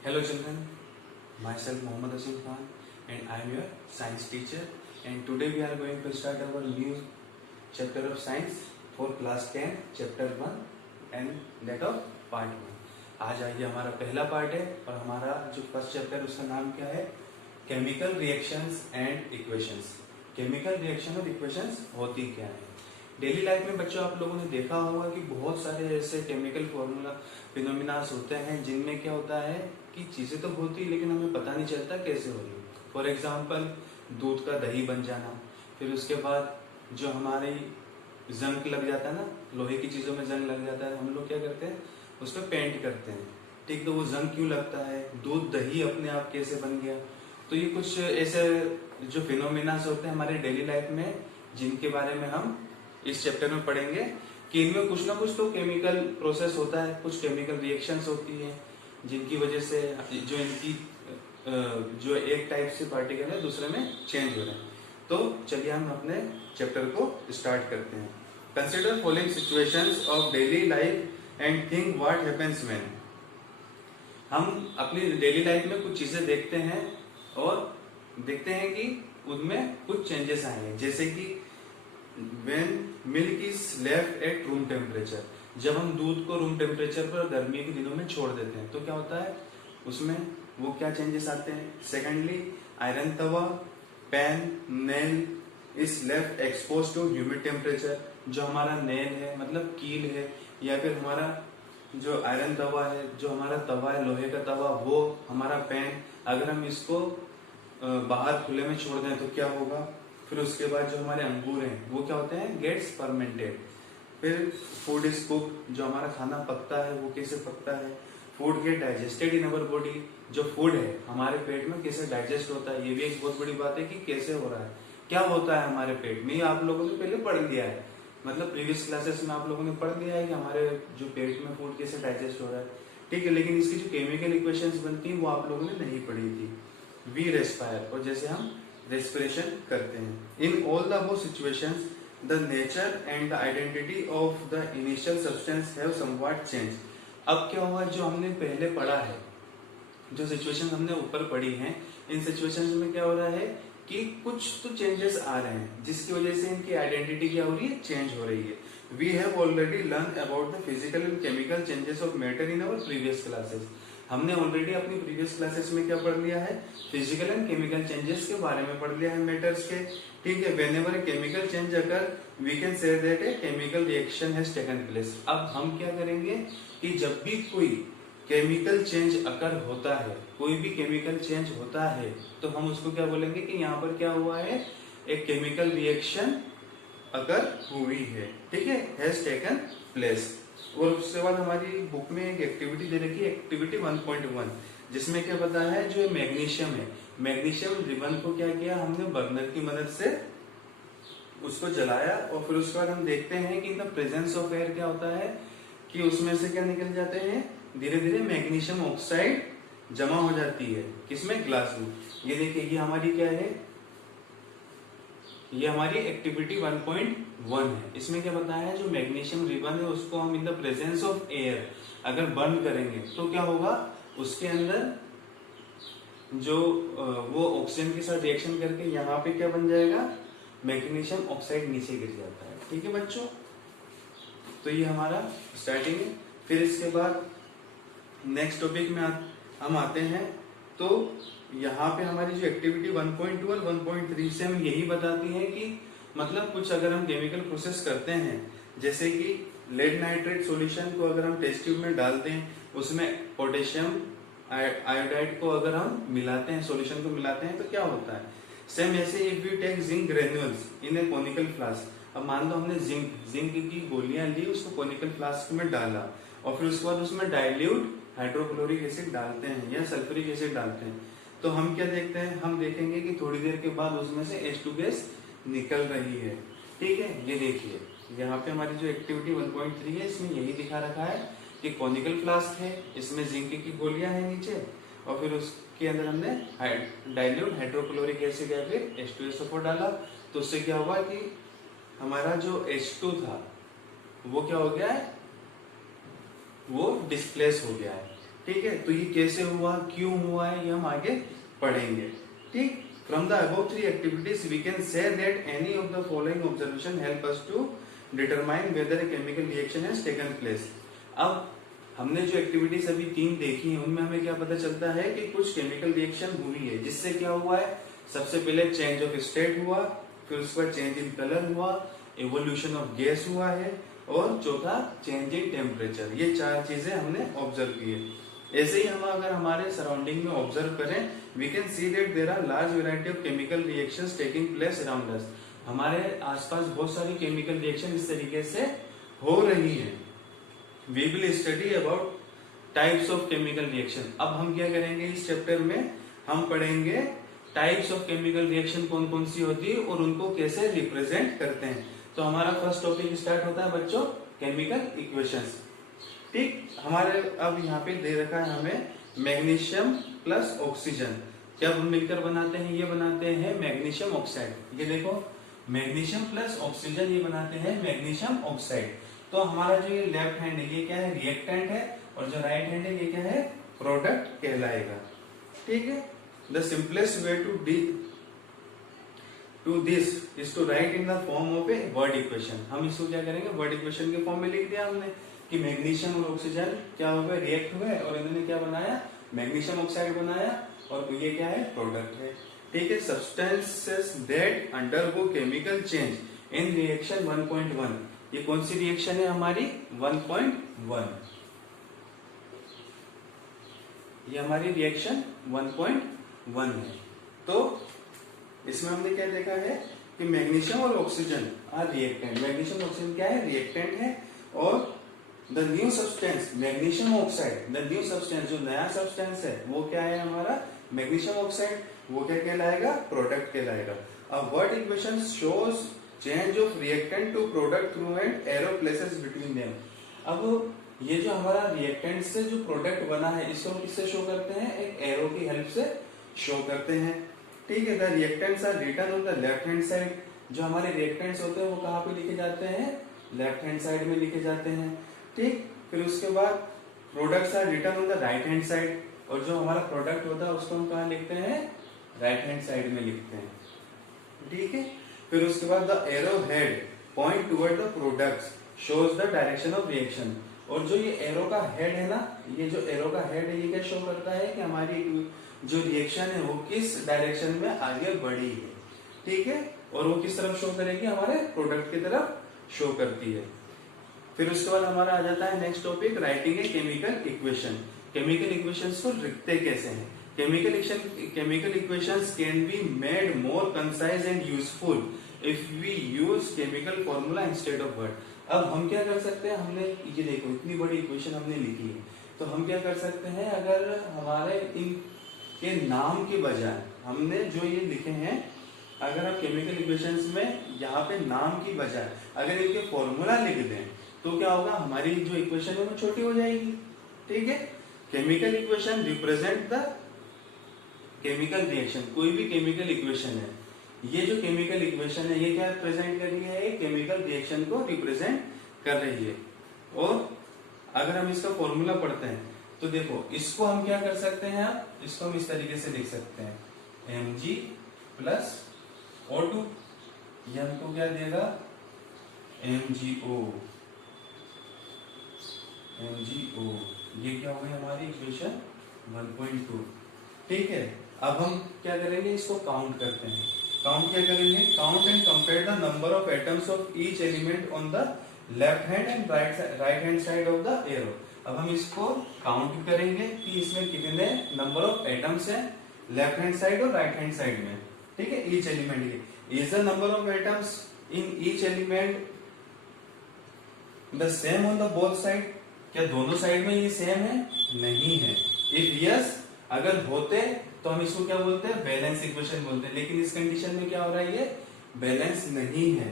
Hello children, myself Mohammad Asim Khan and I am your science teacher, and today we are going to start our new chapter of science for class 10 chapter 1 and that of part 1। आज आइए हमारा पहला part है और हमारा जो first chapter है उसका नाम क्या है? Chemical reactions and equations. Chemical reaction और इक्वेशंस होती क्या है? डेली लाइफ में बच्चों आप लोगों ने देखा होगा कि बहुत सारे ऐसे केमिकल फॉर्मूला फिनोमिनास होते हैं जिनमें क्या होता है कि चीजें तो होती है लेकिन हमें पता नहीं चलता कैसे हो रही है। फॉर एग्जाम्पल दूध का दही बन जाना, फिर उसके बाद जो हमारी जंग लग जाता है ना, लोहे की चीजों में जंग लग जाता है, हम लोग क्या करते हैं उस पर पेंट करते हैं। ठीक, तो वो जंग क्यों लगता है, दूध दही अपने आप कैसे बन गया। तो ये कुछ ऐसे जो फिनोमिनास होते हैं हमारे डेली लाइफ में जिनके बारे में हम इस चैप्टर में पढ़ेंगे कि इनमें कुछ ना कुछ तो केमिकल प्रोसेस होता है, कुछ केमिकल रिएक्शंस होती है जिनकी वजह से जो इनकी जो एक टाइप से पार्टिकल है दूसरे में चेंज हो रहे हैं। तो चलिए हम अपने चैप्टर को स्टार्ट करते हैं। Consider following situations of daily life and think what happens when. हम अपनी डेली लाइफ में कुछ चीजें देखते हैं और देखते हैं कि उनमें कुछ चेंजेस आएंगे, जैसे कि when milk is left at room temperature, जब हम दूध को रूम टेम्परेचर पर गर्मी के दिनों में छोड़ देते हैं तो क्या होता है, उसमें वो क्या चेंजेस आते हैं। Secondly, iron tawa pan nail is left expose to humid temperature. जो हमारा नेल है मतलब कील है या फिर हमारा जो आयरन तवा है, जो हमारा तवा है लोहे का तवा, वो हमारा पैन, अगर हम इसको बाहर खुले में छोड़ दें तो क्या होगा। फिर उसके बाद जो हमारे अंगूर हैं वो क्या होते हैं, गेट्स फर्मेंटेड। फिर फूड इज कुक, जो हमारा खाना पकता है वो कैसे पकता है। Food gate digested in our body, जो फूड है हमारे पेट में कैसे डाइजेस्ट होता है। ये भी एक बहुत बड़ी बात है कि कैसे हो रहा है, क्या होता है हमारे पेट में। आप लोगों ने पहले पढ़ लिया है, मतलब प्रीवियस क्लासेस में आप लोगों ने पढ़ लिया है कि हमारे जो पेट में फूड कैसे डाइजेस्ट हो रहा है। ठीक है, लेकिन इसकी जो केमिकल इक्वेशंस बनती है वो आप लोगों ने नहीं पढ़ी थी। वी रेस्पायर, और जैसे हम रेस्पिरेशन करते हैं। In all the above situations the nature and the identity of the initial substance have somewhat change. अब क्या हुआ, जो हमने पहले पढ़ा है, जो सिचुएशन हमने ऊपर पढ़ी हैं, इन सिचुएशंस में क्या हो रहा है कि कुछ तो चेंजेस आ रहे हैं जिसकी वजह से इनकी आइडेंटिटी क्या हो रही है, चेंज हो रही है। We have already learn about the physical and chemical changes of matter in our previous classes. हमने ऑलरेडी अपनी प्रीवियस क्लासेस में क्या पढ़ लिया है, फिजिकल एंड केमिकल चेंजेस के बारे में पढ़ लिया है मैटर्स के। ठीक है, whenever a chemical change occur we can say that a chemical reaction has taken place. अब हम क्या करेंगे कि जब भी कोई केमिकल चेंज अकर होता है, कोई भी केमिकल चेंज होता है, तो हम उसको क्या बोलेंगे कि यहाँ पर क्या हुआ है, एक केमिकल रिएक्शन अकर हुई है। ठीक है, हैज टेकन प्लेस। और उसके बाद हमारी बुक में एक एक्टिविटी दे रखी है, एक्टिविटी 1.1, जिसमें क्या पता है, जो मैग्नीशियम है, मैग्नीशियम रिबन को क्या किया हमने, बर्नर की मदद से उसको जलाया और फिर उसके बाद हम देखते हैं कि in the presence of air क्या होता है कि उसमें से क्या निकल जाते हैं, धीरे धीरे मैग्नीशियम ऑक्साइड जमा हो जाती है, किसमें, ग्लास में। ये देखिए, ये हमारी क्या है, ये हमारी एक्टिविटी 1.1 है। इसमें क्या बताया है, जो मैग्नीशियम रिबन है उसको हम in the presence of air अगर बर्न करेंगे तो क्या होगा, उसके अंदर जो वो ऑक्सीजन के साथ रिएक्शन करके यहाँ पे क्या बन जाएगा, मैग्नीशियम ऑक्साइड नीचे गिर जाता है। ठीक है बच्चों, तो ये हमारा स्टार्टिंग है। फिर इसके बाद नेक्स्ट टॉपिक में हम आते हैं। तो यहाँ पे हमारी जो एक्टिविटी 1.2 और 1.3 से हम यही बताती है कि मतलब कुछ अगर हम केमिकल प्रोसेस करते हैं, जैसे कि लेड नाइट्रेट सॉल्यूशन को अगर हम टेस्ट ट्यूब में डालते हैं, उसमें पोटेशियम आयोडाइड को अगर हम मिलाते हैं, सॉल्यूशन को मिलाते हैं, तो क्या होता है। सेम ऐसे if we take zinc granules in a conical flask. अब मान लो हमने जिंक की गोलियां ली, उसको कोनिकल फ्लास्क में डाला और फिर उसके बाद उसमें डाइल्यूट हाइड्रोक्लोरिक एसिड डालते हैं या सल्फ्यूरिक एसिड डालते हैं, तो हम क्या देखते हैं, हम देखेंगे कि थोड़ी देर के बाद उसमें से H2 गैस निकल रही है। ठीक है, ये देखिए यहाँ पे हमारी जो एक्टिविटी 1.3 है इसमें यही दिखा रखा है कि कॉनिकल फ्लास्क है, इसमें जिंक की गोलियां हैं नीचे और फिर उसके अंदर हमने डाइल्यूट हाइड्रोक्लोरिक एसिड या फिर H2SO4 डाला, तो उससे क्या हुआ कि हमारा जो H2 था वो क्या हो गया है, वो डिस्प्लेस हो गया है। ठीक है, तो ये कैसे हुआ, क्यों हुआ है, ये हम आगे पढ़ेंगे। ठीक, from the above 3 activities we can say that any of the following observation help us to determine whether a chemical reaction has taken place. अब हमने जो एक्टिविटीज अभी 3 देखी है उनमें हमें क्या पता चलता है कि कुछ केमिकल रिएक्शन हुई है, जिससे क्या हुआ है, सबसे पहले चेंज ऑफ स्टेट हुआ, फिर उसके बाद चेंज इन कलर हुआ, एवोल्यूशन ऑफ गैस हुआ है, और चौथा चेंज इन टेम्परेचर। ये 4 चीजें हमने ऑब्जर्व की है। ऐसे ही हम अगर हमारे सराउंडिंग में ऑब्जर्व करें, we can see that there are large variety of chemical reactions taking place around us. हमारे आसपास बहुत सारी केमिकल रिएक्शन इस तरीके से हो रही है। We will study about types of chemical reaction. अब हम क्या करेंगे, इस चैप्टर में हम पढ़ेंगे टाइप्स ऑफ केमिकल रिएक्शन कौन कौन सी होती है और उनको कैसे रिप्रेजेंट करते हैं। तो हमारा फर्स्ट टॉपिक स्टार्ट होता है बच्चों, केमिकल इक्वेशंस। ठीक, हमारे अब यहाँ पे दे रखा है हमें मैग्नीशियम प्लस ऑक्सीजन, क्या हम मिलकर बनाते हैं, ये बनाते हैं मैग्नीशियम ऑक्साइड। ये देखो, मैग्नीशियम प्लस ऑक्सीजन ये बनाते हैं मैग्नीशियम ऑक्साइड। तो हमारा जो ये लेफ्ट हैंड है ये क्या है, रिएक्टेंट है, और जो राइट हैंड है ये क्या है, प्रोडक्ट कहलाएगा। ठीक है, the simplest way to this is to write in the form of a word equation. हम इसको क्या करेंगे, वर्ड इक्वेशन के फॉर्म में लिख दिया हमने कि मैग्नीशियम और ऑक्सीजन क्या हो गए, रिएक्ट हुए, और इन्होंने क्या बनाया, मैग्नीशियम ऑक्साइड बनाया, और ये क्या है, प्रोडक्ट है। ठीक है, substances that undergo chemical change in reaction 1.1। ये कौन सी रिएक्शन है हमारी, 1.1। ये हमारी रिएक्शन 1.1 है। तो इसमें हमने क्या देखा है कि मैग्नीशियम और oxygen are reactant. Magnesium oxygen क्या है, रिएक्टेंट है, और the new substance magnesium oxide, the new substance जो नया सब्सटेंस है वो क्या है हमारा, मैग्नीशियम ऑक्साइड, वो क्या कहलाएगा, प्रोडक्ट कहलाएगा। अब word equation shows change of reactant to product through and arrow places between them. अब ये जो हमारा रिएक्टेंट से जो प्रोडक्ट बना है इसको हम किससे शो करते हैं, एक एरो की हेल्प से शो करते हैं। ठीक है, the reactants are written on the left hand side. जो हमारे रिएक्टेंट्स होते हैं वो कहाँ पे लिखे जाते हैं, लेफ्ट हैंड साइड में लिखे जाते हैं। ठीक, फिर उसके बाद products are written on the right hand side, और जो हमारा प्रोडक्ट होता है उसको हम कहाँ लिखते हैं, राइट हैंड साइड में लिखते हैं। ठीक है, फिर उसके बाद the arrow head point toward the products shows the direction of reaction. और जो ये एरो का हेड है ना, ये जो एरो का हेड है ये क्या शो करता है कि हमारी जो रिएक्शन है वो किस डायरेक्शन में आगे बढ़ी है। ठीक है, और वो किस तरफ शो करेगी, हमारे प्रोडक्ट की तरफ शो करती है। फिर उसके बाद हमारा आ जाता है next topic, writing a chemical equation. Chemical equations को लिखते कैसे हैं। Chemical equations can be made more concise and useful if we use chemical formula instead of word. अब हम क्या कर सकते हैं, हमने ये देखो इतनी बड़ी इक्वेशन हमने लिखी है, तो हम क्या कर सकते हैं, अगर हमारे इनके नाम के बजाय हमने जो ये लिखे हैं, अगर हम केमिकल इक्वेशंस में यहाँ पे नाम की बजाय अगर इनके फॉर्मूला लिख दें तो क्या होगा, हमारी जो इक्वेशन है वो छोटी हो जाएगी। ठीक है, chemical equation represent the chemical reaction. कोई भी केमिकल इक्वेशन है, ये जो केमिकल इक्वेशन है ये क्या रिप्रेजेंट कर रही है, केमिकल रिएक्शन को रिप्रेजेंट कर रही है। और अगर हम इसका फॉर्मूला पढ़ते हैं तो देखो इसको हम क्या कर सकते हैं, आप इसको हम इस तरीके से लिख सकते हैं, Mg प्लस O2, ये हमको क्या देगा, MgO। ये क्या हो गई हमारी इक्वेशन 1.2। ठीक है, अब हम क्या करेंगे, इसको काउंट करते हैं। काउंट क्या करेंगे, count and compare the number of atoms of each element on the left hand and right hand side of the arrow. अब हम इसको काउंट करेंगे कि इसमें कितने नंबर ऑफ एटम्स हैं लेफ्ट हैंड साइड और राइट हैंड साइड में। ठीक है, ईच एलिमेंट की is the number of atoms in each element the same on the both side. क्या दोनों साइड में ये सेम है, नहीं है। इफ यस, अगर होते तो हम इसको क्या बोलते हैं, बैलेंस इक्वेशन बोलते हैं। लेकिन इस कंडीशन में क्या हो रहा है, ये बैलेंस नहीं है।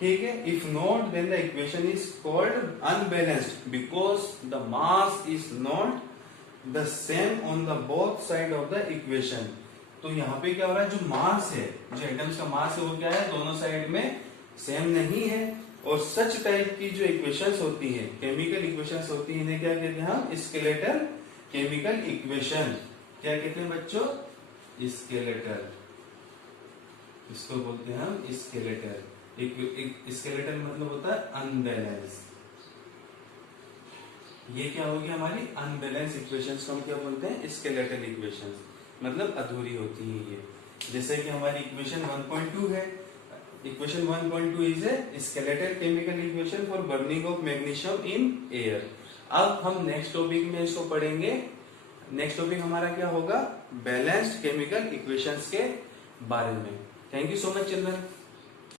ठीक है, if not then the equation is called unbalanced because the mass is not the same on the both side of the equation. तो यहाँ पे क्या हो रहा है, जो मास है, जो एटम्स का मास है वो क्या है, दोनों साइड में सेम नहीं है। और सच टाइप की जो इक्वेशंस होती है, केमिकल इक्वेशंस होती है, इन्हें क्या कहते हैं हम, स्केलेटल केमिकल इक्वेशन, क्या कहते हैं बच्चों? स्केलेटल, इसको बोलते हैं हम स्केलेटल। स्केलेटल मतलब होता है अनबैलेंस। ये क्या होगी हमारी अनबैलेंस इक्वेशंस को हम क्या बोलते हैं? स्केलेटल इक्वेशंस, मतलब अधूरी होती है ये। जैसे कि हमारी इक्वेशन 1.2 है, equation 1.2 is a skeletal chemical equation for burning of magnesium in air. अब हम नेक्स्ट टॉपिक में इसको पढ़ेंगे। नेक्स्ट टॉपिक हमारा क्या होगा? बैलेंस्ड केमिकल इक्वेशंस के बारे में। Thank you so much children.